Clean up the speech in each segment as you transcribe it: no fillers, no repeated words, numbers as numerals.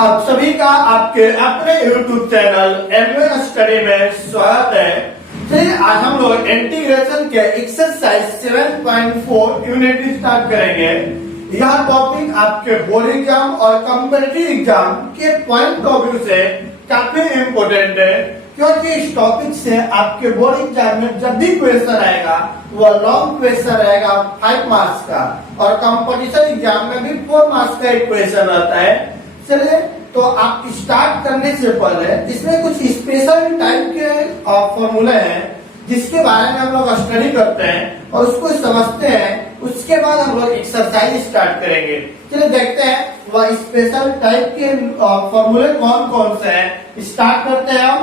आप सभी का आपके अपने YouTube चैनल एमवे स्टडी में स्वागत है। चलिए आज हम लोग इंटीग्रेशन के एक्सरसाइज 7.4 यूनिट स्टार्ट करेंगे। यह टॉपिक आपके बोर्ड एग्जाम और कॉम्पिटिटिव एग्जाम के पॉइंट ऑफ व्यू से काफी इम्पोर्टेंट है, क्योंकि इस टॉपिक से आपके बोर्ड एग्जाम में जब भी क्वेश्चन आएगा वह लॉन्ग क्वेश्चन रहेगा 5 मार्क्स का, और कंपटीशन एग्जाम में भी 4 मार्क्स का एक क्वेश्चन रहता है। चलिए तो आप स्टार्ट करने से पहले इसमें कुछ स्पेशल टाइप के फॉर्मूले हैं जिसके बारे में हम लोग स्टडी करते हैं और उसको समझते हैं। उसके बाद हम लोग एक्सरसाइज स्टार्ट करेंगे। चलिए देखते हैं वह स्पेशल टाइप के फॉर्मूले कौन कौन से हैं। स्टार्ट करते हैं हम।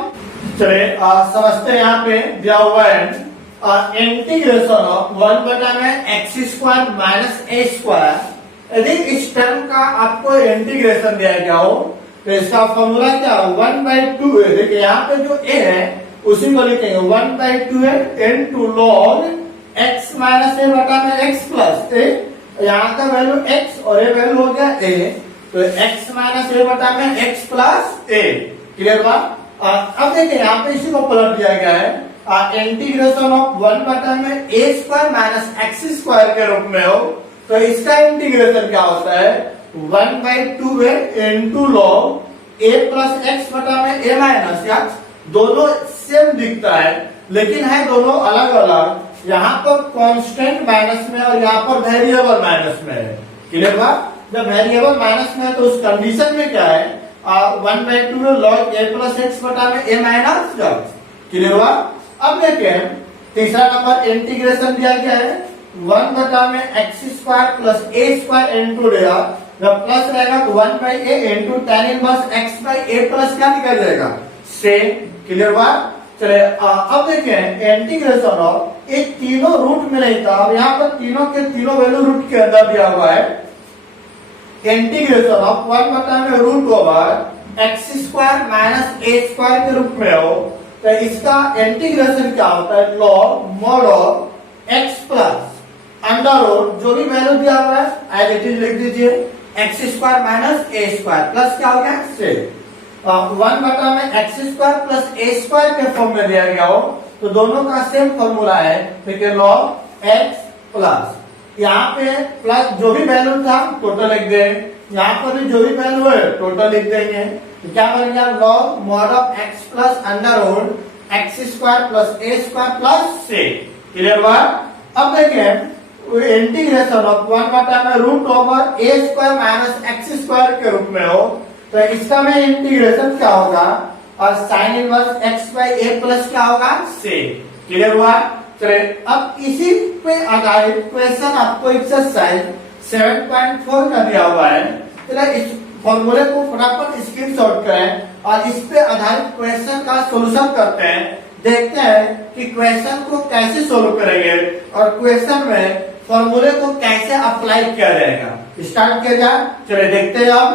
चलिए समझते हैं। यहाँ पे दिया हुआ है integration of 1/x² minus a²। यदि इस टर्म का आपको इंटीग्रेशन दिया गया हो तो इसका फॉर्मूला क्या हो, 1/2 है। देखिए यहाँ पे जो a है उसी को लिखेंगे 1/2 है into log x minus a बटा में x प्लस a। यहाँ का वैल्यू x और ये वैल्यू हो गया a, तो x माइनस a बटा में x प्लस a। क्लियर बात। अब देखिए यहाँ पे इसी को पलट दिया गया है integration of 1/में a² minus x² के रूप में हो, तो इसका इंटीग्रेशन क्या होता है 1/2 into log a plus x बटा में a माइनस x। दोनों सेम दिखता है लेकिन है दोनों अलग अलग। यहाँ पर कांस्टेंट माइनस में और यहाँ पर वेरिएबल माइनस में है। क्लियर बात। जब वेरिएबल माइनस में है तो उस कंडीशन में क्या है 1/2 log a प्लस x बटा में a माइनस x। क्लियर बात। अब देखिए तीसरा नंबर इंटीग्रेशन दिया गया है 1 में x² प्लस a² इंटू दिया, जब प्लस रहेगा तो 1/a into tan inverse x by a plus क्या निकल जाएगा से। क्लियर बात। चले अब देखें इंटीग्रेशन ऑफ ये तीनों रूट में नहीं था, अब यहाँ पर तीनों के तीनों वैल्यू रूट के अंदर दिया हुआ है। इंटीग्रेशन ऑफ 1 में root over x² minus a² के रूप में हो, तो इसका इंटीग्रेशन क्या होता है log mod of x plus under root जो भी वैल्यू दिया हुआ है एज इट इज लिख दीजिए x² माइनस a² प्लस क्या हो गया से 1 में x² प्लस a² के फॉर्म में दिया गया हो, तो दोनों का सेम फॉर्मूला है। देखिए log x प्लस यहाँ पे प्लस जो भी वैल्यू था टोटल लिख देंगे, यहाँ पर भी जो भी वैल्यू है टोटल लिख देंगे। तो क्या बनेगा log mod of x plus under root x² plus a² plus से। क्लियर बात। अब देखिए इंटीग्रेशन ऑफ 1 में root over a² minus x² के रूप में हो, तो इसका में इंटीग्रेशन क्या होगा और sine inverse x by a plus क्या होगा से। क्लियर हुआ। चलिए अब इसी पे आधारित क्वेश्चन आपको एक्सरसाइज 7.4 का दिया हुआ है। चलिए इस फॉर्मूले को फटाफट स्क्रीनशॉट करें और इस पे आधारित क्वेश्चन का सोल्यूशन करते हैं। देखते हैं कि क्वेश्चन को कैसे सोल्व करेंगे और क्वेश्चन में फॉर्मूले को कैसे अप्लाई किया जाएगा। स्टार्ट किया जाए। चलिए देखते हैं। अब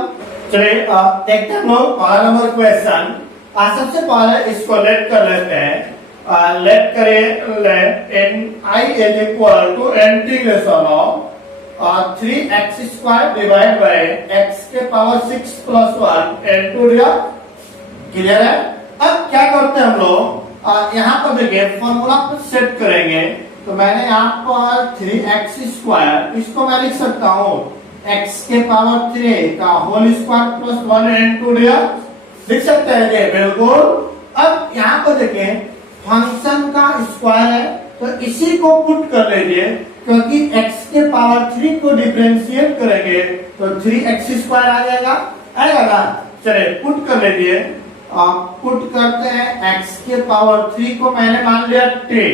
चलिए देखते हैं हम लोग पहला नंबर क्वेश्चन। सबसे पहले इसको लेट कर लेते हैं। लेट करें i is equal to integration of 3x² divide by x के पावर 6 प्लस 1 इंटू दिया। क्लियर है। अब क्या करते हैं हम लोग यहाँ पर देखिए फॉर्मूला को सेट करेंगे, तो मैंने यहाँ पर 3x² इसको मैं लिख सकता हूँ x के पावर 3 का होल स्क्वायर प्लस 1 इंटू दिया। लिख सकते हैं ये बिल्कुल। अब यहाँ पर देखिए फंक्शन का स्क्वायर है तो इसी को पुट कर लीजिए, क्योंकि x के पावर 3 को डिफरेंशिएट करेंगे तो 3x² आ जाएगा। आएगा ना। चलिए पुट कर लीजिए। पुट करते हैं x के पावर 3 को मैंने मान लिया 10,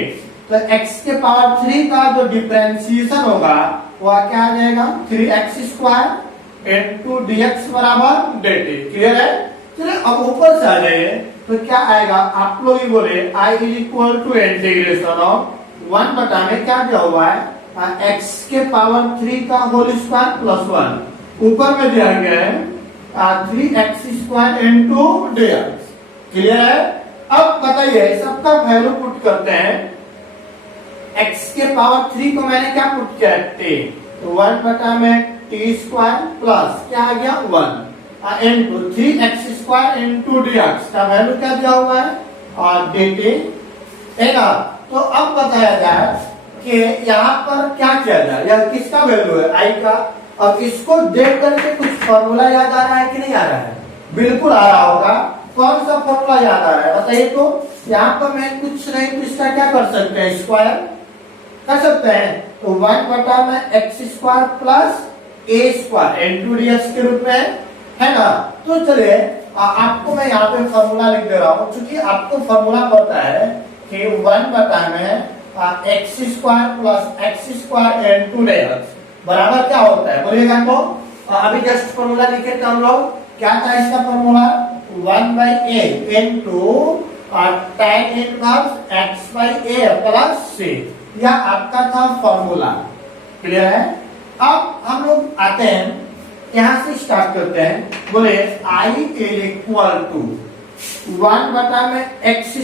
तो x के पावर 3 का जो डिफरेंशिएशन होगा वह क्या आ जाएगा 3x² इंटू dx बराबर dt। क्लियर है। चलिए अब ऊपर से आ जाइए तो क्या आएगा आप लोग ही बोले i is equal to integration of 1 में क्या दिया हुआ है x के पावर 3 का होल स्क्वायर प्लस 1 ऊपर में दिया गया है 3x² इंटू dx। क्लियर है। अब बताइए सबका वैल्यू पुट करते हैं। x के पावर 3 को मैंने क्या पुट किया 10, तो 1 में t² प्लस क्या आ गया 1। इंटू 3x² इंटू dx का वैल्यू क्या दिया हुआ है और dt है ना। तो अब बताया जाए कि यहाँ पर क्या किया जाए, यह किसका वैल्यू है i का। अब इसको देख करके कुछ फॉर्मूला याद आ रहा है कि नहीं आ रहा है, बिल्कुल आ रहा होगा। कौन सा फॉर्मूला याद आ रहा है बताइए। तो यहाँ पर मैं कुछ नहीं तो इसका क्या कर सकते हैं, स्क्वायर कर सकते हैं। तो 1 बटा में x² plus a² into dx के रूप में है ना। तो चलिए आपको मैं यहाँ पे फॉर्मूला लिख दे रहा हूँ, क्योंकि आपको फॉर्मूला पता है कि 1 बटा में x² plus x² into dx बराबर क्या होता है बोलिएगा। तो अभी जस्ट फॉर्मूला लिखे थे हम लोग, क्या था इसका formula 1/a into tan inverse x/a plus c, यह आपका था फॉर्मूला। क्लियर है। अब हम लोग आते हैं यहां से स्टार्ट करते हैं। बोले i इज इक्वल टू 1 बटा में x²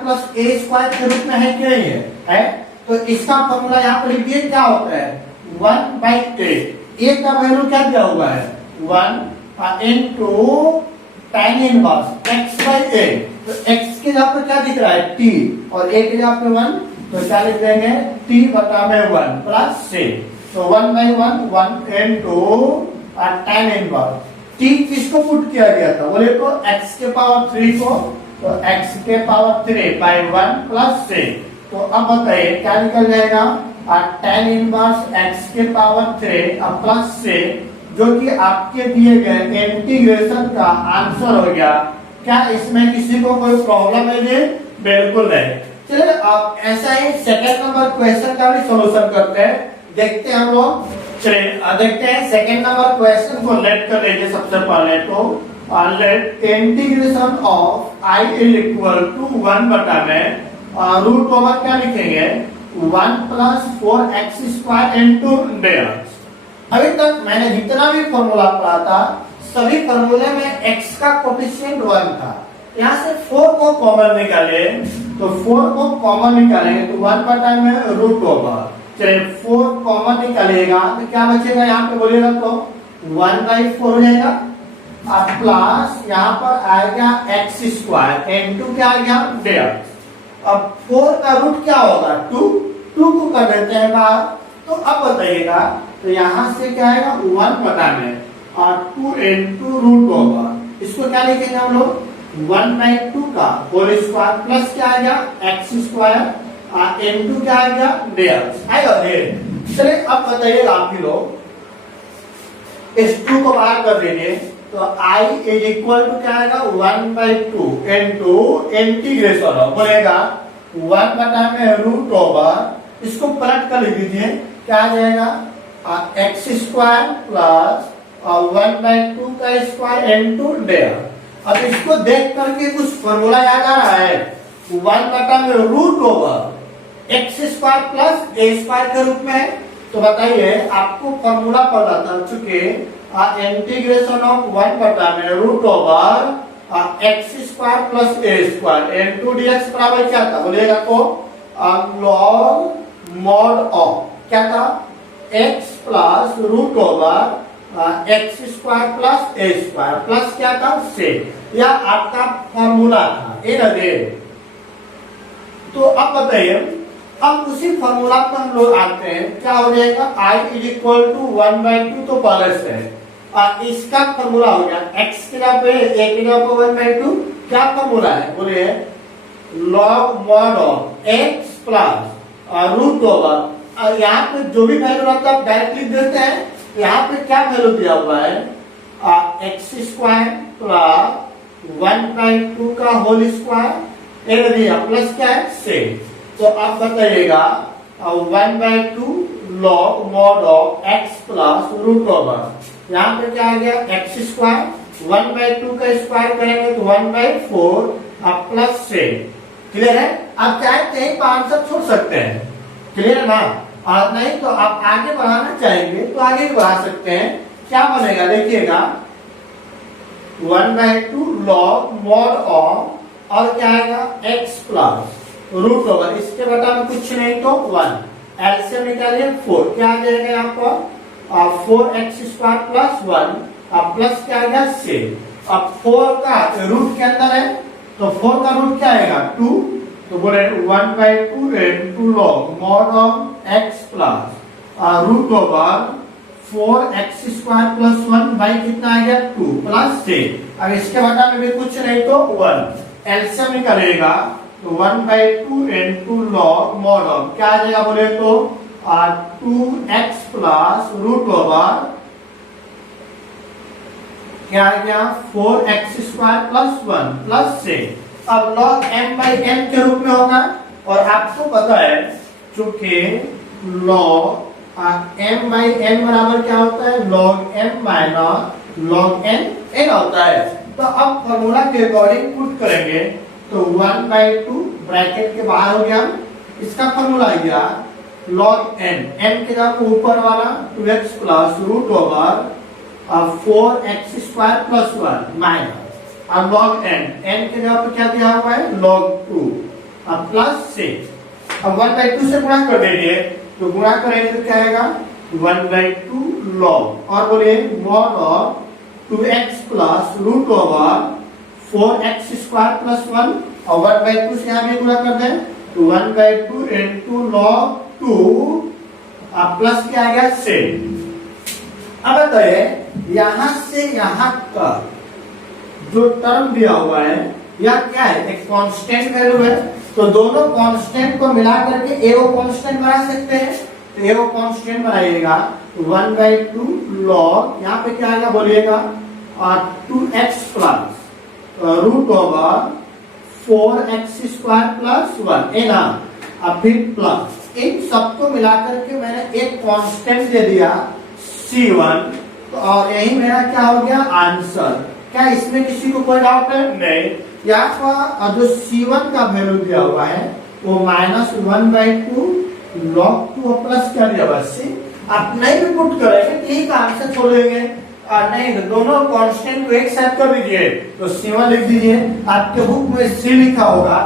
प्लस a² के रूप में है कि नहीं है। तो इसका फॉर्मूला यहाँ पर लिखिए, क्या होता है 1/a, a का वैल्यू क्या दिया हुआ है 1 इंटू tan इनवर्स x/a। तो x के जगह पर क्या दिख रहा है t और a के जगह पे 1, तो क्या लिख देंगे t बटा में 1 प्लस c। तो 1/1 1 इंटू tan इनवर्स t किसको पुट किया गया था बोले तो x के पावर 3 को, तो x के पावर 3 बाय 1 प्लस c। तो अब बताइए क्या निकल जाएगा tan इनवर्स x के पावर 3 प्लस c, जो कि आपके दिए गए इंटीग्रेशन का आंसर हो गया। क्या इसमें किसी को कोई प्रॉब्लम है जी, बिल्कुल नहीं। चलिए आप ऐसा ही सेकंड नंबर क्वेश्चन का भी सॉल्यूशन करते हैं, देखते हैं हम लोग। चलिए देखते हैं सेकंड नंबर क्वेश्चन को लेट कर लीजिए। सबसे पहले तो let integration of i is equal to 1 बटा में रूट ओवर क्या लिखेंगे 1 प्लस 4x² इंटू dx। अभी तक मैंने जितना भी फॉर्मूला पढ़ा था सभी फॉर्मूले में x का कोफिशिएंट 1 था। यहाँ से 4 को कॉमन निकाले, तो 4 को कॉमन निकालेंगे तो 1 बटा में रूट ओवर। चलिए 4 कॉमन निकालेगा तो क्या बचेगा यहाँ पे बोलिएगा तो 1/4 हो जाएगा। अब प्लस यहाँ पर आएगा x² इंटू क्या आ गया dx। अब 4 का रूट क्या होगा 2 को कर देते हैं बाहर। तो अब बताइएगा तो यहाँ से क्या आएगा 1 बटा में और 2 इंटू रूट ओवर, इसको क्या लिखेंगे हम लोग 1/2 का होल स्क्वायर प्लस क्या आ गया x² इंटू क्या आ गया dx आएगा। चलिए अब बताइएगा आप ही लोग इस 2 को बाहर कर दीजिए, तो i इज इक्वल टू क्या आएगा 1/2 इंटू इंटीग्रेशन बोलेगा 1 बटा में रूट ओवर, इसको पलट कर लिख दीजिए क्या आ जाएगा x² प्लस 1/2 का स्क्वायर इंटू dx। अब इसको देख करके कुछ फॉर्मूला याद आ रहा है 1 बटा में root over x² plus a² के रूप में। तो बताइए आपको फॉर्मूला पता था चूंकि इंटीग्रेशन ऑफ 1 बटा में root over x² plus a² into dx बराबर क्या था बोलिएगा तो लॉग मॉड ऑफ क्या था x plus root over x² plus a² plus क्या था c। यह आपका फॉर्मूला था ये ना दे। तो अब बताइए अब उसी फॉर्मूला पर हम लोग आते हैं, क्या हो जाएगा i इज इक्वल टू 1/2 तो पहले से है। इसका फॉर्मूला हो गया x की जगह पे a की जगह पे 1/2, क्या फॉर्मूला है बोलिए log mod of x plus root over. यहाँ पे जो भी वैल्यू रहता है आप डायरेक्टली देते हैं। यहाँ पे क्या वैल्यू दिया हुआ है x² प्लस 1/2 का होल स्क्वायर दिया प्लस क्या है से। तो आप बताइएगा 1/2 log mod of x plus root over. यहाँ पे क्या आ गया x², 1/2 का स्क्वायर करेंगे तो 1/4 प्लस से। क्लियर है। आप चाहे कहीं पर आंसर छोड़ सकते हैं, क्लियर है ना। और नहीं तो आप आगे बढ़ाना चाहेंगे तो आगे बढ़ा सकते हैं। क्या बनेगा देखिएगा 1/2 लॉग मॉड ऑफ और क्या आएगा x प्लस रूट ओवर, इसके बटा में कुछ नहीं तो 1 एलसीएम निकालिए 4 क्या आ जाएगा यहाँ पर 4x² प्लस 1 अब प्लस क्या आ गया 6। अब 4 का रूट के अंदर है तो 4 का रूट क्या आएगा 2, तो बोले 1/2 into log mod of x plus root over 4x² plus 1 by कितना आ गया 2 प्लस 6। अब इसके बटा में भी कुछ नहीं तो 1 एलसीएम निकलेगा तो 1/2 into log mod of क्या आ जाएगा बोले तो 2x प्लस रूट ओवर क्या आ गया 4x² प्लस 1 प्लस 6। अब log m/n के रूप में होगा और आपको पता है चूंकि log m/n बराबर क्या होता है log m minus log n होता है। तो अब फॉर्मूला के अकॉर्डिंग पुट करेंगे तो 1/2 ब्रैकेट के बाहर हो गया, इसका फॉर्मूला आ गया log n के जगह ऊपर वाला 2x plus root over 4x² plus 1 minus अब log n के जगह पर क्या दिया हुआ है log 2 अब प्लस 6। अब 1/2 से गुणा कर दीजिए तो गुणा करेंगे तो क्या आएगा 1/2 log और बोलिए mod of 2x plus root over 4x² plus 1 और 1/2 से यहाँ भी गुणा कर दें तो 1/2 into log 2 अब प्लस क्या आ गया 6। अब बताइए यहां से यहां का जो टर्म दिया हुआ है यह क्या है एक कांस्टेंट वैल्यू है, तो दोनों कांस्टेंट को मिला करके एगो कांस्टेंट बना सकते हैं। तो एगो कांस्टेंट बनाइएगा 1/2 log यहाँ पे क्या आएगा बोलिएगा 2x plus root over 4x² plus 1 है ना। अब फिर प्लस इन सबको मिलाकर के मैंने एक कांस्टेंट दे दिया C1 तो और यही मेरा क्या हो गया आंसर। क्या इसमें किसी को कोई डाउट है नहीं। यहाँ का जो C1 का वैल्यू दिया हुआ है वो -1/2 log 2 प्लस क्या दिया हुआ C। आप नहीं भी पुट करेंगे ठीक आंसर छोड़ेंगे नहीं तो दोनों कांस्टेंट को एक साथ कर दीजिए तो C1 लिख दीजिए। आपके बुक में C लिखा होगा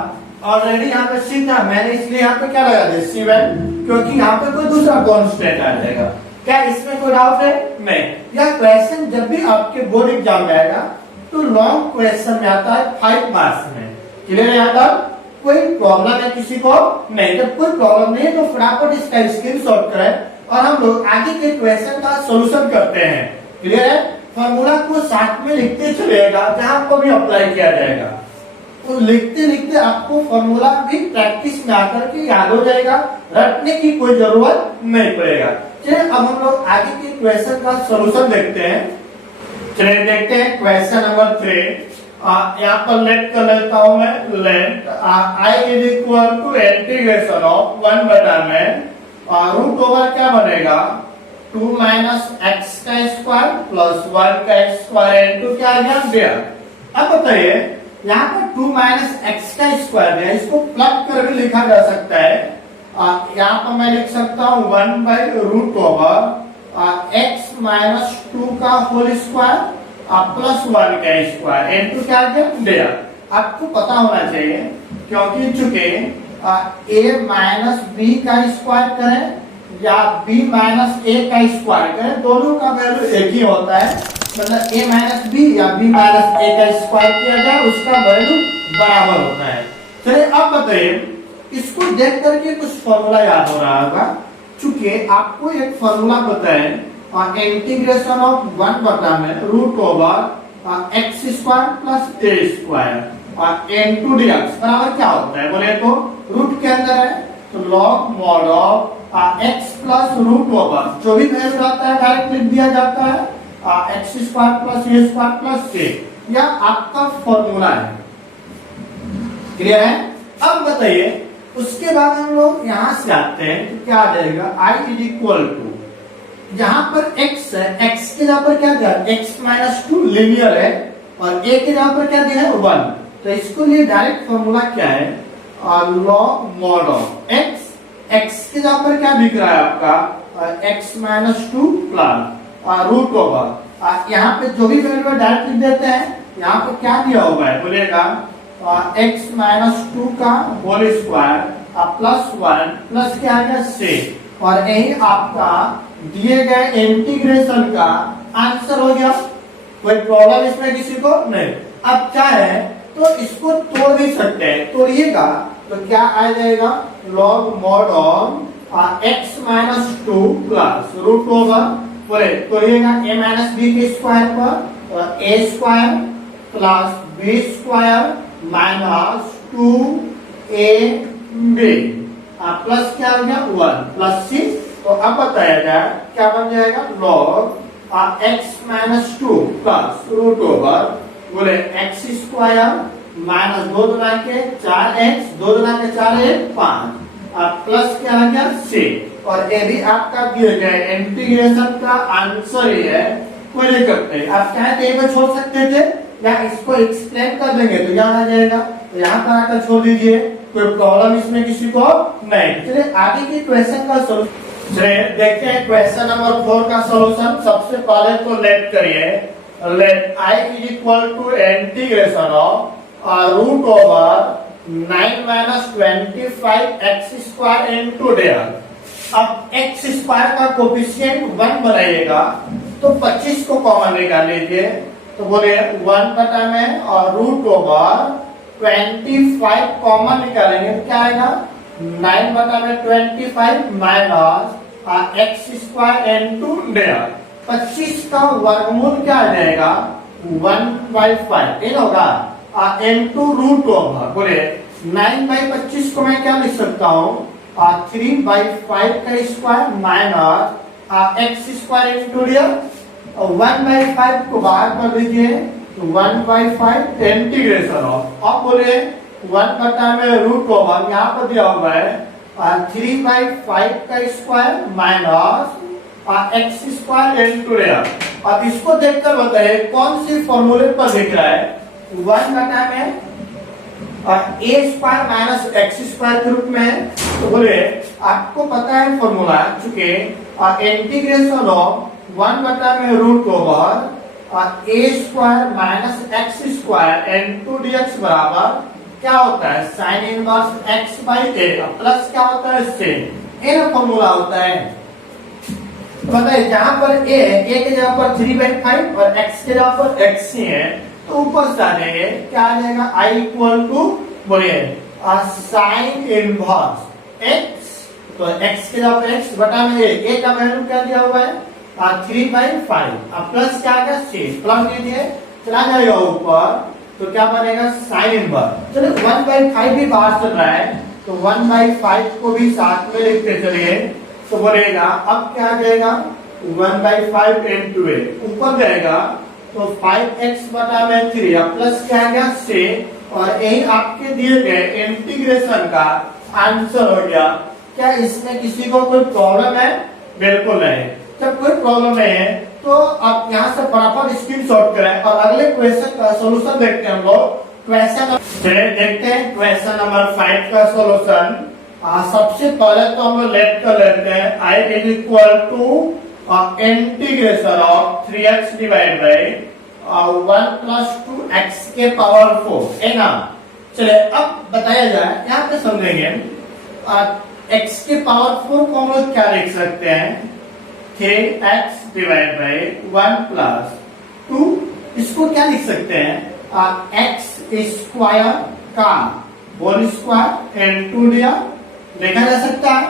ऑलरेडी यहाँ पे C था, मैंने इसलिए यहाँ पे क्या लगा दिया C1 क्योंकि यहाँ पे कोई दूसरा कांस्टेंट आ जाएगा। क्या इसमें कोई डाउट है नहीं। यह क्वेश्चन जब भी आपके बोर्ड एग्जाम में आएगा तो लॉन्ग क्वेश्चन में आता है 5 मार्क्स में। क्लियर है यहाँ तक कोई प्रॉब्लम है किसी को नहीं। जब कोई प्रॉब्लम नहीं है तो फटाफट इसका स्क्रीनशॉट करें और हम लोग आगे के क्वेश्चन का सोल्यूशन करते हैं। क्लियर है। फॉर्मूला को साथ में लिखते चलेगा जहां आपको भी अप्लाई किया जाएगा तो लिखते लिखते आपको फॉर्मूला भी प्रैक्टिस में आकर के याद हो जाएगा, रटने की कोई जरूरत नहीं पड़ेगा। चलिए अब हम लोग आगे के क्वेश्चन का सोल्यूशन देखते हैं। चलिए देखते हैं क्वेश्चन नंबर 3। यहाँ पर लेट कर लेता हूं मैं let I is equal to integration of 1 बटा में रूट ओवर क्या बनेगा 2 माइनस x का स्क्वायर प्लस 1 का स्क्वायर इनटू क्या आ गया दिया। अब बताइए यहाँ पर 2 माइनस एक्स का स्क्वायर है, इसको प्लग कर भी लिखा जा सकता है। यहाँ पर मैं लिख सकता हूँ 1/रूट ओवर x माइनस 2 का होल स्क्वायर प्लस 1 का स्क्वायर इनटू क्या दिया। आपको पता होना चाहिए क्योंकि चूंकि a माइनस बी का स्क्वायर करें या b माइनस a का स्क्वायर करें दोनों का वैल्यू एक ही होता है। मतलब a माइनस बी या b माइनस a का स्क्वायर किया जाए उसका वैल्यू बराबर होता है। चलिए अब बताइए इसको देख करके कुछ फॉर्मूला याद हो रहा होगा। चूंकि आपको एक फॉर्मूला पता है इंटीग्रेशन ऑफ 1 बटा में root over x square plus ए स्क्वायर इनटू dx बराबर क्या होता है बोले तो रूट के अंदर है तो log mod of x plus root over जो भी वैल्यू रहता है डायरेक्ट लिख दिया जाता है एक्स स्क्वायर प्लस ए स्क्वायर प्लस के। यह आपका फॉर्मूला है। क्लियर है। अब बताइए उसके बाद हम लोग यहां से आते हैं तो क्या आ जाएगा I इज इक्वल टू जहां पर x है x के जगह पर क्या दिया x माइनस 2 लीनियर है और a के जगह पर क्या दिया है 1 तो इसको लिए डायरेक्ट फॉर्मूला क्या है लॉग मॉड ऑफ x के जगह पर क्या दिख रहा है आपका x minus 2 plus root over यहाँ पे जो भी वैल्यू डायरेक्ट लिख देते हैं। यहाँ पे क्या दिया हुआ है बोलेगा x माइनस 2 का होल स्क्वायर प्लस 1 प्लस क्या आ गया 6 और यही आपका दिए गए इंटीग्रेशन का आंसर हो गया। कोई प्रॉब्लम इसमें किसी को नहीं। अब क्या है, तो इसको तोड़ भी सकते हैं, तोड़िएगा तो क्या आ जाएगा, log mod of x minus 2 plus root over, बोले तोड़िएगा a माइनस बी के स्क्वायर पर a square plus b square minus 2ab plus क्या हो गया 1 प्लस c। तो अब बताया जाए क्या बन जाएगा, log x minus 2 plus root over, बोले x स्क्वायर माइनस 2 दुना के 4x 2 दुना के 4 5 प्लस क्या आ गया c। और ये भी आपका दिए गए इंटीग्रेशन का आंसर ही है, कोई नहीं करते आप चाहे तो एक छोड़ सकते थे या इसको एक्सप्लेन कर देंगे तो यहाँ आ जाएगा, तो यहाँ पर आकर छोड़ दीजिए, कोई प्रॉब्लम इसमें किसी को नहीं। चलिए आगे की क्वेश्चन का सोल्यूशन देखते हैं। क्वेश्चन नंबर 4 का सोल्यूशन सबसे पहले तो लेट करिए, let i is equal to integration of root over 9 minus 25 x square into डेयर। अब एक्स स्क्वायर का कोफिशिएंट 1 बनाइएगा तो 25 को कॉमन निकाल लीजिए, तो बोले 1 बटा में और रूट ओवर 25 कॉमन निकालेंगे तो क्या आएगा, 9 बटा में 25 माइनस एक्स स्क्वायर इनटू डेयर। 25 का वर्गमूल क्या आ जाएगा 1/5 ये होगा इनटू रूट ओवर, बोले 9/25 को मैं क्या लिख सकता हूँ 3/5 का square minus x square into डेयर। 1/5 को बाहर कर दीजिए तो 1/5 इंटीग्रेशन ऑफ, अब बोले 1 बटा में रूट ओवर यहाँ पर दिया हुआ है 3/5 का square minus x square into डेयर। अब इसको देखकर बताइए कौन सी फॉर्मूले पर लिख रहा है, 1 बटा में ए स्क्वायर माइनस एक्स स्क्वायर के रूप में। तो बोले आपको पता है फॉर्मूला, चूंकि इंटीग्रेशन ऑफ 1 बटा में root over a square minus x square into dx बराबर क्या होता है sine inverse x by a plus क्या होता है सेन, ये फॉर्मूला होता है। तो बताइए जहां पर ए के जगह पर 3/5 और x के जगह पर x ही है तो ऊपर से आ जाएंगे क्या आ जाएगा i इक्वल टू बोलिए साइन इनवर्स x, तो x के जगह पर x बटा में a का वैल्यू क्या दिया हुआ है 3/5 अब प्लस क्या आ गया c, प्लस कीजिए चला जाएगा ऊपर तो क्या बनेगा साइन इनवर्स। चलो 1/5 भी बाहर चल रहा है तो 1/5 को भी साथ में लिखते चलिए, तो बोलेगा अब क्या आ जाएगा 1/5 इनटू a ऊपर जाएगा तो 5x बटा में 3 प्लस क्या आ गया c, और यही आपके दिए गए इंटीग्रेशन का आंसर हो गया। क्या इसमें किसी को कोई प्रॉब्लम है, बिल्कुल नहीं। जब कोई प्रॉब्लम नहीं है तो आप यहाँ से फटाफट स्क्रीनशॉट करें और अगले क्वेश्चन का सॉल्यूशन देखते हैं हम लोग। क्वेश्चन देखते हैं क्वेश्चन नंबर 5 का सॉल्यूशन। सबसे पहले तो हम लोग लेट कर लेते हैं i is equal to integration of 3x divide by 1 plus 2x के पावर 4 है ना। चलिए अब बताया जाए यहाँ पे समझेंगे x के पावर 4 को हम लोग क्या लिख सकते हैं 3x डिवाइड बाई 1 प्लस 2, इसको क्या लिख सकते हैं x स्क्वायर का होल स्क्वायर इनटू दिया, लिखा जा सकता है,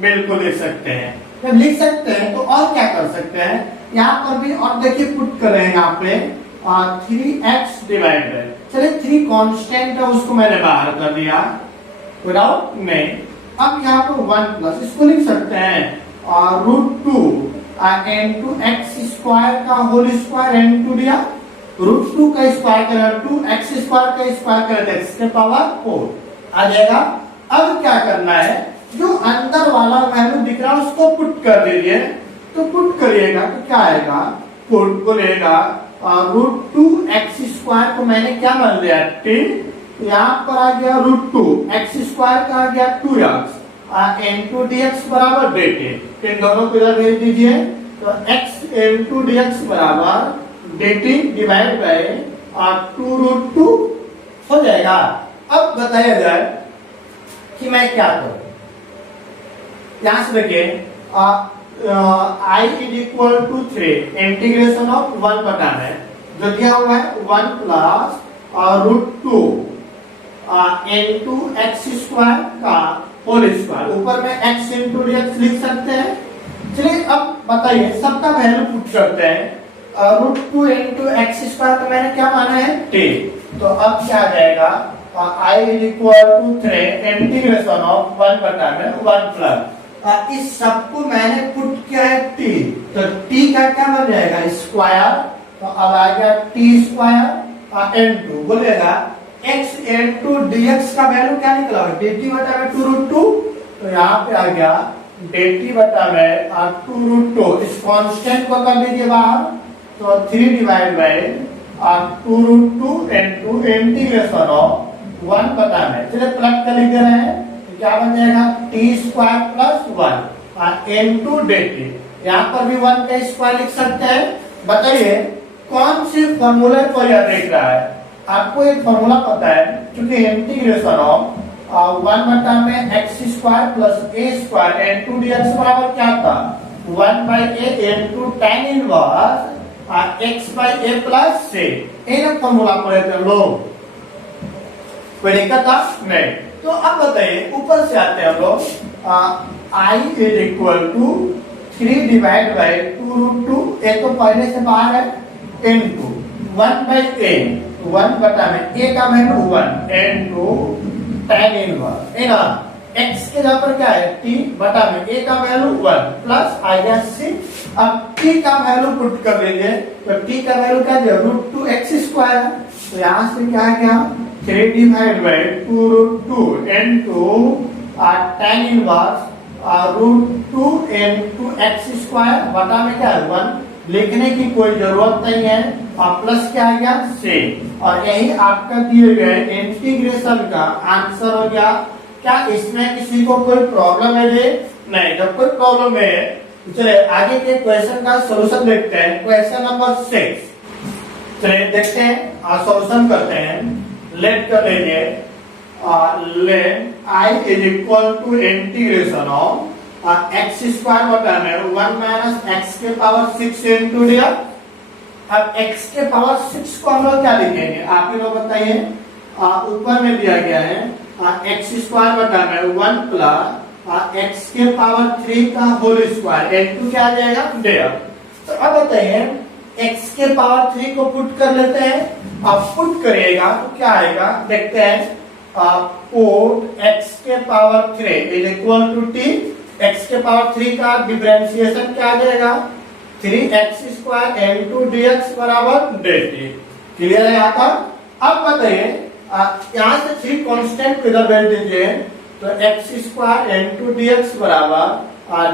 बिल्कुल लिख सकते हैं। जब लिख सकते हैं तो और क्या कर सकते हैं, यहाँ पर भी और देखिए पुट कर रहे हैं यहाँ पे 3x डिवाइड बाई, चलिए 3 कांस्टेंट है उसको मैंने बाहर कर दिया विदाउट नहीं। अब यहाँ पर 1 प्लस इसको लिख सकते हैं √2 इनटू एक्स स्क्वायर का होल स्क्वायर इनटू दिया, √2 का स्क्वायर करें 2x स्क्वायर का स्क्वायर करें x के पावर 4 आ जाएगा। अब क्या करना है, जो अंदर वाला वैल्यू दिख रहा है उसको पुट कर दीजिए, तो पुट करिएगा तो क्या आएगा, पुट बोलेगा √2x स्क्वायर को मैंने क्या मान लिया t, यहाँ पर आ गया √2 x स्क्वायर का आ गया 2x इनटू dx बराबर dt, इन दोनों को इधर भेज दीजिए तो x इनटू dx बराबर dt डिवाइड बाय 2√2 हो जाएगा। अब बताया जाए कि मैं क्या करूं, यहां से देखिए i is equal to 3 integration of 1 बटा में जो दिया हुआ है 1 प्लस √2 इंटू एक्स स्क्वायर का होल स्क्वायर, ऊपर में x इंटू dx लिख सकते हैं। चलिए अब बताइए सबका वैल्यू पुट करते हैं। √2 इंटू एक्स स्क्वायर तो मैंने क्या माना है t, तो अब क्या आ जाएगा I equal to 3 integration of 1 बटा में 1 प्लस इस सबको मैंने पुट किया है t, तो t का क्या बन जाएगा स्क्वायर, तो अब आ गया t स्क्वायर इंटू बोलेगा x इंटू dx का वैल्यू क्या निकला dt बटा में 2√2, तो यहाँ पे आ गया dt बटा में 2√2, इस कांस्टेंट को कर लीजिए बाहर, तो 3 divide by 2√2 into integration of 1 बटा में, चलिए प्लग कर लिख दे रहे हैं, तो क्या बन जाएगा t square plus 1 into dt, यहाँ पर भी 1 का स्क्वायर लिख सकते हैं। बताइए कौन सी फॉर्मूले को यह देख रहा है, आपको एक फॉर्मूला पता है, क्योंकि इंटीग्रेशन ऑफ 1 बटा में एक्स स्क्वायर प्लस ए स्क्वायर इंटू dx बराबर क्या था 1 by A into tan inverse x by a plus c, in formula को लेते हैं लोग, कोई दिक्कत था नहीं। तो अब बताइए ऊपर से आते हैं हम लोग, I is equal to 3 divide by 2√2, ए तो पहले से बाहर है, इनटू 1 बाई ए, 1 बटा में ए का वैल्यू 1 इनटू tan इनवर्स है ना, x के जगह पर क्या है t बटा में a का वैल्यू 1 प्लस आ गया c। अब t का वैल्यू पुट कर लेंगे, तो t का वैल्यू क्या है √2 x स्क्वायर, तो यहाँ से क्या है क्या 3 divide by 2√2 into tan inverse √2 into x square बटा में क्या है 1, लिखने की कोई जरूरत नहीं है, और प्लस क्या आ गया से, और यही आपका दिए गए इंटीग्रेशन का आंसर हो गया। क्या इसमें किसी को कोई प्रॉब्लम है जी? नहीं, जब कोई प्रॉब्लम है तो चलिए आगे के क्वेश्चन का सॉल्यूशन देखते हैं। क्वेश्चन नंबर 6, चलिए देखते हैं, सॉल्यूशन करते हैं। लेट कर लीजिए, let I is equal to integration of x square बटा में 1 माइनस एक्स के पावर 6 इंटू dx। अब x के पावर 6 को हम लोग क्या लिखेंगे, आप ही लोग बताइए। ऊपर में दिया गया है एक्स स्क्वायर बटा में 1 प्लस एक्स के पावर 3 का होल स्क्वायर इंटू क्या आ जाएगा dx। तो अब बताइए x के पावर 3 को पुट कर लेते हैं, अब पुट करिएगा तो क्या आएगा देखते हैं। पुट x के power 3 is equal to t, x के पावर 3 का डिफरेंशिएशन क्या आ जाएगा 3x स्क्वायर इंटू dx बराबर dt। क्लियर है यहाँ पर। अब बताइए यहाँ से 3 कांस्टेंट को इधर बैठ दीजिए, तो x स्क्वायर इंटू dx बराबर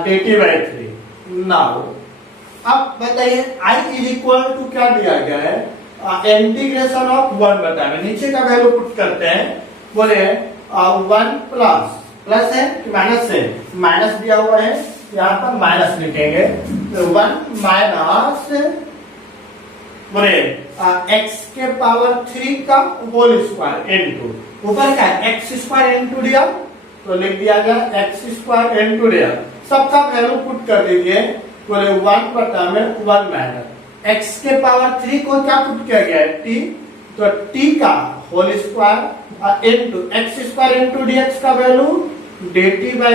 dt बाई 3। नाउ अब बताइए I इज इक्वल टू क्या दिया गया है इंटीग्रेशन ऑफ 1 बटा में, नीचे का वैल्यू पुट करते हैं। बोले 1 प्लस है कि माइनस है, माइनस दिया हुआ है, यहाँ पर माइनस लिखेंगे, तो 1 माइनस बोले x के पावर 3 का होल स्क्वायर इंटू ऊपर क्या है एक्स स्क्वायर इंटू दिया, तो लिख दिया गया एक्स स्क्वायर इंटू दिया, सबका वैल्यू पुट कर दीजिए। बोले 1 बटा में 1 माइनस x के पावर 3 को क्या पुट किया गया है t, तो t का whole square into x square into dx का वैल्यू dt बाई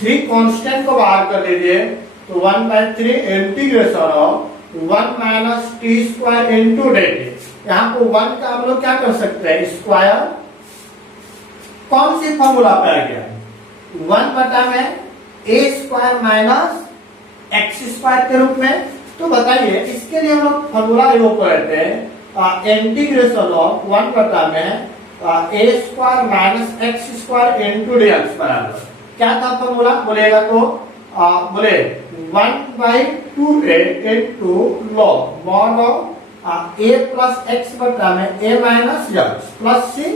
3 कांस्टेंट को बाहर कर दीजिए, तो 1 by 3 integration of 1 minus T square into dt। यहाँ को 1 का हम लोग क्या कर सकते हैं स्क्वायर, कौन सी फॉर्मूला पे आ गया 1 बटा में a square minus x square के रूप में। तो बताइए इसके लिए हम लोग फॉर्मूला योग करते हैं इंटीग्रेशन ऑफ 1 बटा में a square minus x square into dx बराबर क्या था फॉर्मूला बोलेगा, तो बोले 1/2a into log mod of a plus x बटा में a minus x plus c।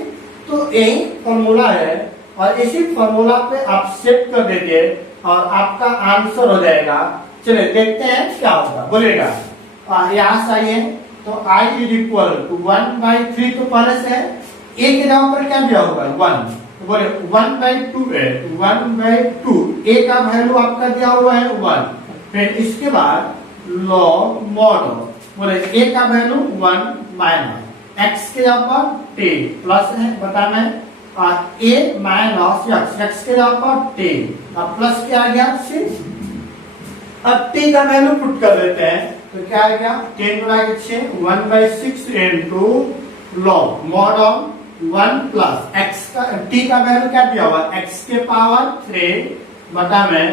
तो यही फॉर्मूला है, और इसी फॉर्मूला पे आप सेट कर दीजिए और आपका आंसर हो जाएगा। चलिए देखते हैं क्या होगा। बोलेगा यहाँ से आइए, तो I इज इक्वल टू 1/3 तो पहले से है, a के जगह पर क्या दिया होगा 1, तो बोले 1/2a 1/2 a का वैल्यू आपका दिया हुआ है 1, फिर इसके बाद लॉग मॉड बोले a का वैल्यू 1 माइनस x के ऊपर t प्लस है बता में a माइनस x के ऊपर t अब प्लस क्या आ गया 6। अब t का वैल्यू पुट कर देते हैं तो क्या आ गया 10 गुना 6 1/6 into log mod of 1 plus x का t का वैल्यू क्या दिया हुआ x के पावर 3 बटा में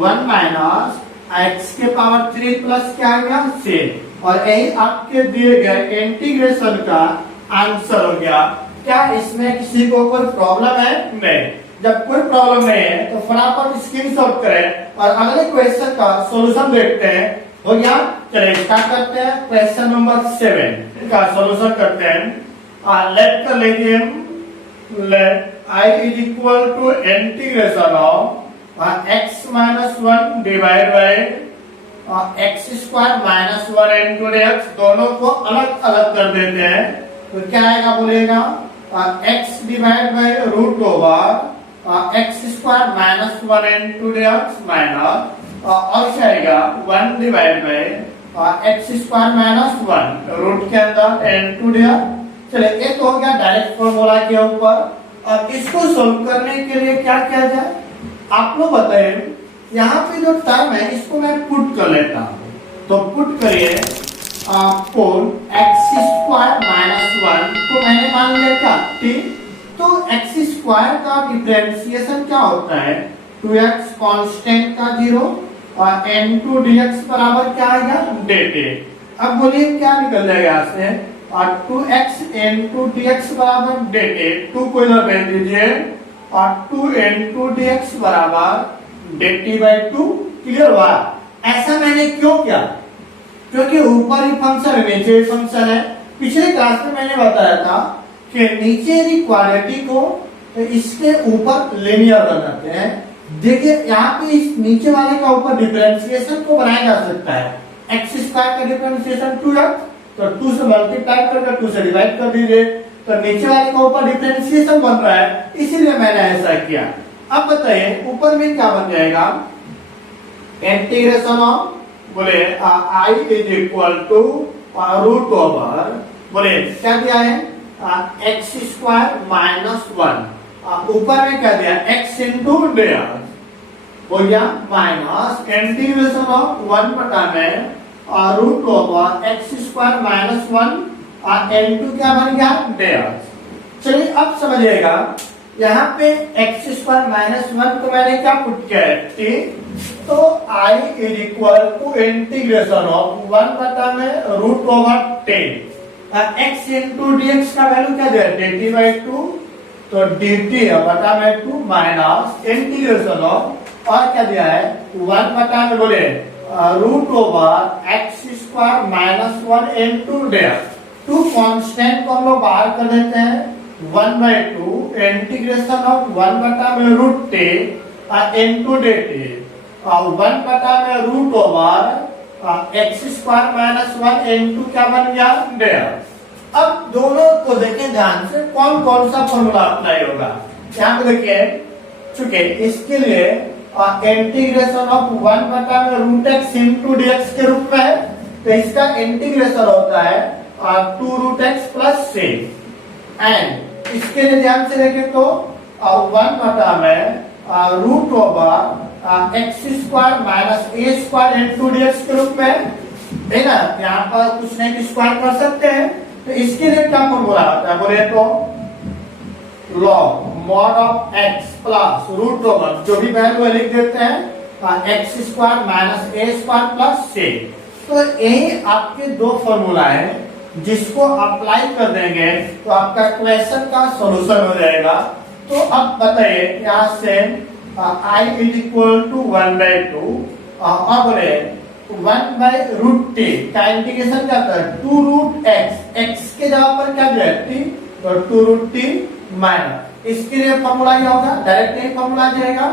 1 माइनस x के पावर 3 प्लस क्या आ गया 6 और यही आपके दिए गए इंटीग्रेशन का आंसर हो गया। क्या इसमें किसी को कोई प्रॉब्लम है? नहीं। जब कोई प्रॉब्लम नहीं है तो फटाफट स्क्रीनशॉट करें और अगले क्वेश्चन का सॉल्यूशन देखते हैं। हो गया, चलिए स्टार्ट करते हैं। क्वेश्चन नंबर 7 का सॉल्यूशन करते हैं। लेट कर लीजिए, let i is equal to integration of x minus 1 divide by x square minus 1 into x। दोनों को अलग अलग कर देते हैं तो क्या आएगा बोलेगा x divide by root over x square minus 1 into x minus और क्या आएगा 1 divide by x square minus 1 root के अंदर इंटू x। चलिए ये तो हो गया डायरेक्ट फॉर्मूला के ऊपर। अब इसको सोल्व करने के लिए क्या किया जाए आप लोग बताइए। यहाँ पे जो टर्म है इसको मैं पुट कर लेता हूँ तो पुट करिए पुट x स्क्वायर माइनस 1 को मैंने मान लिया क्या t। तो x स्क्वायर का डिफरेंशिएशन क्या होता है 2x कांस्टेंट का 0 और n2 dx बराबर क्या आएगा dt। अब बोलिए क्या निकल जाएगा यहाँ से और 2x n2 dx बराबर dt। 2 को इधर भेज दीजिए और 2 n2 dx बराबर dt बाय 2। क्लियर हुआ? ऐसा मैंने क्यों किया? क्योंकि ऊपर ही फंक्शन है नीचे ही फंक्शन है। पिछले क्लास में मैंने बताया था कि नीचे की क्वाड्रेटिक को इसके ऊपर लिनियर बनाते हैं। देखिए यहाँ पे इस नीचे वाले का ऊपर डिफरेंशिएशन को बनाया जा सकता है। x स्क्वायर का डिफरेंशिएशन 2x तो 2 से मल्टीप्लाई करके 2 से डिवाइड कर दीजिए तो नीचे वाले का ऊपर डिफरेंशिएशन बन रहा है, इसीलिए मैंने ऐसा किया। अब बताइए ऊपर में क्या बन जाएगा इंटीग्रेशन ऑफ बोले i is equal to root over बोले क्या दिया है x स्क्वायर माइनस 1 ऊपर में क्या दिया x इंटू dx हो गया माइनस इंटीग्रेशन ऑफ 1 बटा में root over x square minus 1 n2 क्या बन गया dx। चलिए अब समझिएगा यहाँ पे x स्क्वायर माइनस 1 को मैंने क्या पुट किया है t। तो i is equal to integration of 1 बटा में root over 10 x into dx का वैल्यू क्या दिया dt बाई 2 तो dt बटा में 2 माइनस इंटीग्रेशन ऑफ और क्या दिया है 1 बटा में बोले root over x square minus 1 into dx। 2 constant को हम लोग बाहर कर देते हैं 1/2 इंटीग्रेशन ऑफ 1 बटा में रूट 10 इंटू dt और 1 बटा में root over x square minus 1 into क्या बन गया dx। अब दोनों को देखें ध्यान से कौन कौन सा फॉर्मूला अप्लाई होगा। यहाँ पे देखिए चूंकि इसके लिए इंटीग्रेशन ऑफ 1 बटा में रूट x इंटू dx के रूप में है तो इसका इंटीग्रेशन होता है 2 रूट x प्लस 6 एंड इसके लिए ध्यान से देखें तो 1 बटा में root over x square minus a square into dx के रूप में है ना। यहाँ पर कुछ नहीं स्क्वायर कर सकते हैं तो इसके लिए क्या फॉर्मूला होता है बोले तो log mod of x plus root over जो भी वैल्यू लिख देते हैं x square minus a square plus 6। तो यही आपके दो फॉर्मूला है जिसको अप्लाई कर देंगे तो आपका क्वेश्चन का सॉल्यूशन हो जाएगा। तो अब बताइए यहाँ से i इज इक्वल टू 1/2 अब बोले 1/√t का इंटीग्रेशन क्या होता है 2 रूट x के जगह पर क्या दिया t तो 2 रूट t माइनस इसके लिए फॉर्मूला क्या होगा डायरेक्ट यही फॉर्मूला जाएगा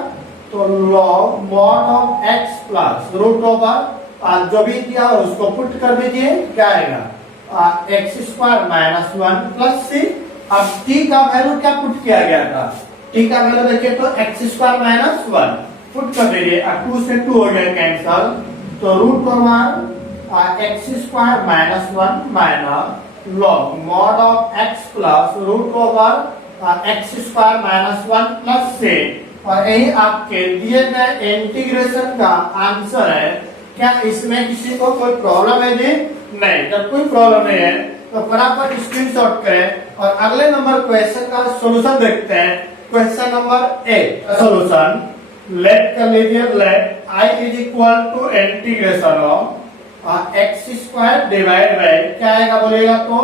तो log mod of x plus root over जो भी दिया उसको पुट कर दीजिए क्या आएगा x square minus 1 plus c। अब t का वैल्यू क्या पुट किया गया था t का वैल्यू देखिए तो x स्क्वायर माइनस 1 पुट कर दीजिए 2 से 2 हो गया कैंसल तो root over x square minus 1 minus log mod of x plus root over x square minus 1 plus से, और यही आपके दिए गए इंटीग्रेशन का आंसर है। क्या इसमें किसी को कोई प्रॉब्लम है जी? नहीं। जब कोई प्रॉब्लम नहीं है तो फटाफट स्क्रीनशॉट करें और अगले नंबर क्वेश्चन का सॉल्यूशन देखते हैं। क्वेश्चन नंबर 8 सॉल्यूशन लेट कर लीजिए। Let i is equal to integration of x square divide by क्या आएगा बोलेगा तो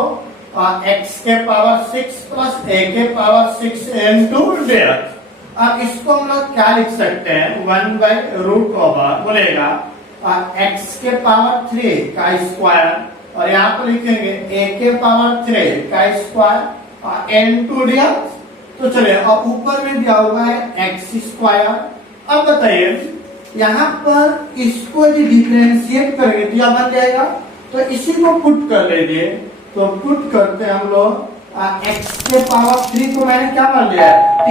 एक्स के पावर 6 प्लस a के पावर 6 इनटू dx। अब इसको हम लोग क्या लिख सकते हैं 1 बाय रूट ओवर बोलेगा एक्स के पावर 3 का स्क्वायर, और यहाँ पर लिखेंगे a के पावर 3 का स्क्वायर इनटू dx। तो चलिए अब ऊपर में दिया हुआ है एक्स स्क्वायर। अब बताइए यहाँ पर इसको यदि डिफरेंशिएट करेंगे तो यह बन जाएगा, तो इसी को पुट कर लीजिए। तो पुट करते हैं हम लोग एक्स के पावर 3 को मैंने क्या मान लिया t,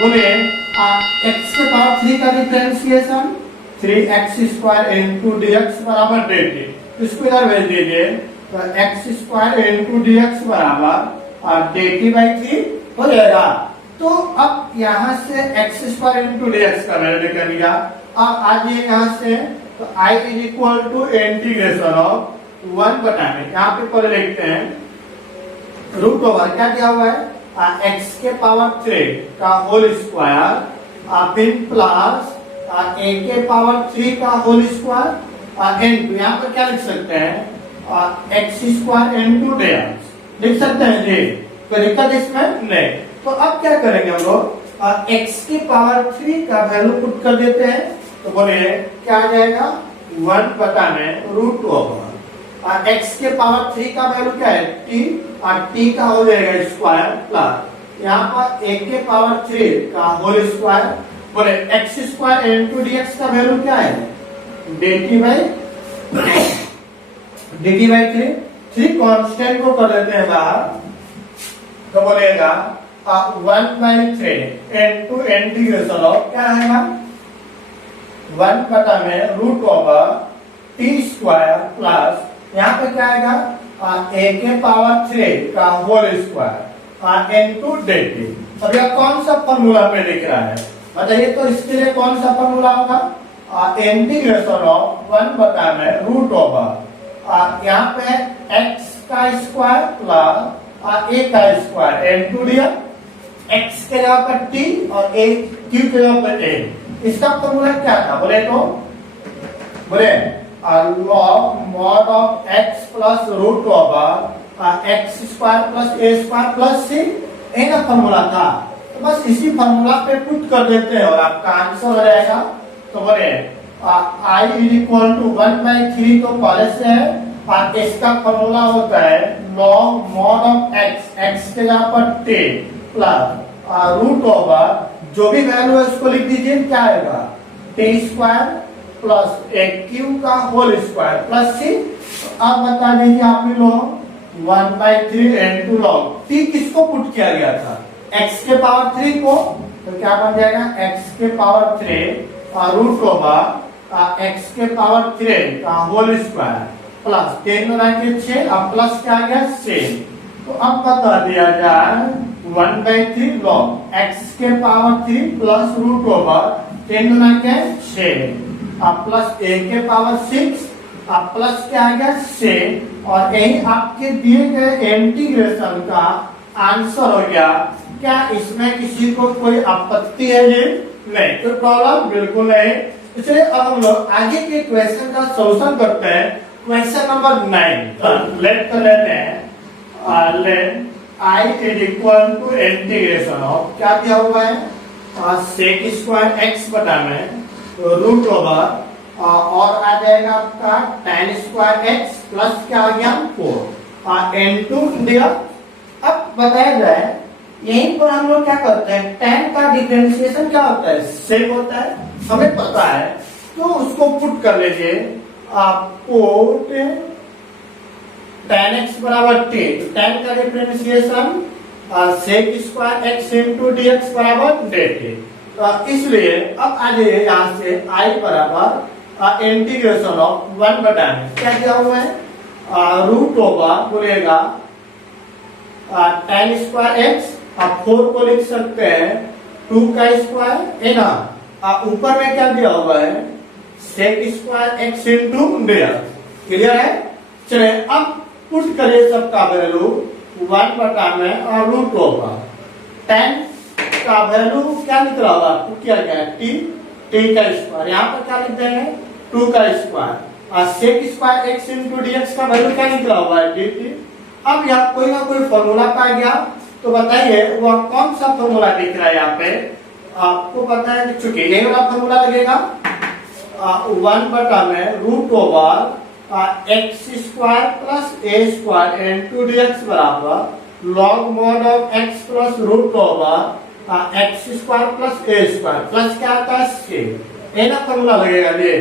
बोले एक्स के पावर 3 का differentiation 3x square into dx बराबर dt। इसको इधर भेज दीजिए तो एक्स स्क्वायर इनटू dx बराबर dt बाई 3 हो जाएगा। तो अब यहाँ से एक्स स्क्वायर इंटू dx का वैल्यू निकल गया। अब आइए यहाँ से तो i is equal to integration of 1 बटा में यहाँ पे पहले लिखते हैं रूट ओवर क्या दिया हुआ है एक्स के पावर 3 का होल स्क्वायर फिर प्लस a के पावर 3 का होल स्क्वायर इनटू यहाँ पर क्या लिख सकते हैं एक्स स्क्वायर इनटू dx लिख सकते हैं जी। कोई दिक्कत इसमें नहीं। तो अब क्या करेंगे हम लोग x की पावर 3 का वैल्यू पुट कर देते हैं। तो बोलिए क्या आ जाएगा 1 बटा में रूट ओवर x के पावर 3 का वैल्यू क्या है t, और t का हो जाएगा स्क्वायर प्लस यहाँ पर a के पावर 3 का होल स्क्वायर, बोले x स्क्वायर इनटू dx का वैल्यू क्या है dt बाई 3 कांस्टेंट को कर देते हैं बाहर। तो बोलेगा 1 बाई 3 इनटू इंटीग्रेशन ऑफ क्या आएगा 1 बटा में root over t square plus यहाँ पे क्या आएगा a के पावर 3 का होल स्क्वायर इनटू dt। अब यह कौन सा फॉर्मूला पे लिख रहा है बताइए? तो इसके लिए कौन सा फॉर्मूला होगा इंटीग्रेशन ऑफ 1 बटा में रूट ओवर यहाँ पे x का स्क्वायर प्लस a का स्क्वायर इनटू dx। x के जगह पर t और a q के जगह पर a। इसका फॉर्मूला क्या था बोले तो बोले log mod of x plus root over x square plus a square plus c, यही ना फॉर्मूला था। तो बस इसी फॉर्मूला पे पुट कर देते हैं और आपका आंसर हो जाएगा। तो बोले i is equal to 1 by 3 तो पहले से है, और इसका फॉर्मूला होता है लॉग मॉड ऑफ x के जगह पर t प्लस रूट ओवर जो भी वैल्यू है उसको लिख दीजिए क्या आएगा t square plus a Q का होल स्क्वायर प्लस c। अब बता दीजिए आप लोग 1 बाई 3 इनटू लॉग t किसको पुट किया गया था x के पावर 3 को, तो क्या बन जाएगा x के पावर 3 रूट ओवर x के पावर 3 का होल स्क्वायर प्लस 10 के 6 अब प्लस क्या आ गया 6। तो अब बता दिया जाए 1 बाई 3 लॉग x के पावर 3 प्लस रूट ओवर 10 के 6 अब प्लस a के पावर 6 अब प्लस क्या आ गया 6, और यही आपके दिए गए इंटीग्रेशन का आंसर हो गया। क्या इसमें किसी को कोई आपत्ति है जी? नहीं, कोई प्रॉब्लम बिल्कुल नहीं। इसलिए अब हम लोग आगे के क्वेश्चन का सॉल्यूशन करते हैं। क्वेश्चन नंबर 9 लेट कर लेते हैं। Let i is equal to integration of क्या दिया हुआ है सेक स्क्वायर x बटा में रूट ओवर और आ जाएगा आपका tan स्क्वायर x प्लस क्या आ गया 4 इनटू दिया। अब बताया जाए यहीं पर हम लोग क्या करते हैं tan का डिफरेंशिएशन क्या होता है सेक होता है, हमें पता है। तो उसको पुट कर लीजिए पुट tan x बराबर t, tan का differentiation sec square x into dx बराबर dt। तो इसलिए अब आ जाइए यहाँ से i बराबर इंटीग्रेशन ऑफ 1/n क्या दिया हुआ है रूट ओवर बोलेगा tan स्क्वायर एक्स, आप 4 को लिख सकते हैं 2 का स्क्वायर है ना, ऊपर में क्या दिया हुआ है sec square x into dx। Clear है? चलिए अब पुट करिए सबका वैल्यू 1/में और रूट ओवर tan का वैल्यू क्या निकला हुआ पुट किया गया t का स्क्वायर, यहाँ पर क्या लिख देंगे 2 का स्क्वायर और sec square x into dx का वैल्यू क्या निकला हुआ है dt। अब यहाँ कोई ना कोई फॉर्मूला पा गया तो बताइए वह कौन सा फॉर्मूला दिख रहा है यहाँ पे, आपको पता है कि चूंकि ये वाला फॉर्मूला लगेगा 1/में root over x square plus ए स्क्वायर इंटू dx बराबर log mod of x plus root over x square plus A square plus क्या आता है c, ये ना फॉर्मूला लगेगा ये,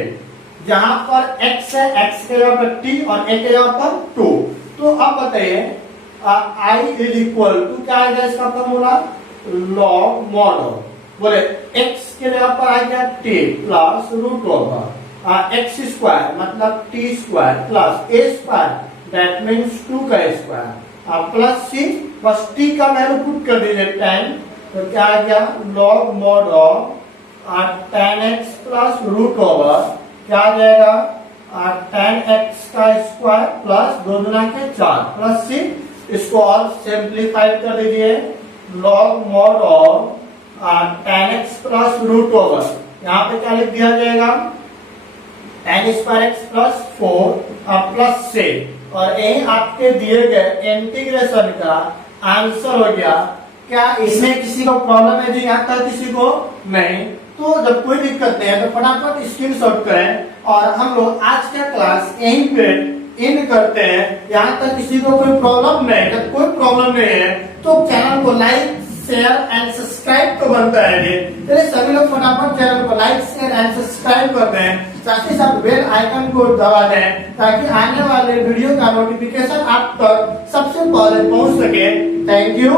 जहां पर x है x के जगह पर t और a के जगह पर 2। तो अब बताइए i इज इक्वल टू क्या आएगा इसका फॉर्मूला लॉग मॉड ऑफ बोले x के जगह पर आ गया t plus root over x square मतलब t square plus a square that means 2 का स्क्वायर प्लस c बस t का वैल्यू पुट कर दीजिए 10, तो क्या आ गया लॉग mod of tan x plus root over क्या आ जाएगा tan x का स्क्वायर प्लस 2 गुना के 4 प्लस c, इसको और सिंप्लीफाई कर दीजिए log mod of tan x plus root over, यहाँ पे क्या लिख दिया जाएगा tan square x plus 4 plus c, और यही आपके दिए गए इंटीग्रेशन का आंसर हो गया। क्या इसमें किसी को प्रॉब्लम है जी यहाँ तक? किसी को नहीं। तो जब कोई दिक्कत नहीं है तो फटाफट स्क्रीनशॉट करें और हम लोग आज का क्लास यहीं पे इन करते हैं। यहाँ तक किसी को कोई प्रॉब्लम नहीं, जब कोई प्रॉब्लम नहीं है तो चैनल को लाइक शेयर एंड सब्सक्राइब तो बनता है जी। चलिए सभी लोग फटाफट चैनल को लाइक शेयर एंड सब्सक्राइब कर दें, साथ ही साथ बेल आइकन को दबा दें ताकि आने वाले वीडियो का नोटिफिकेशन आप तक सबसे पहले पहुंच सके। Thank you.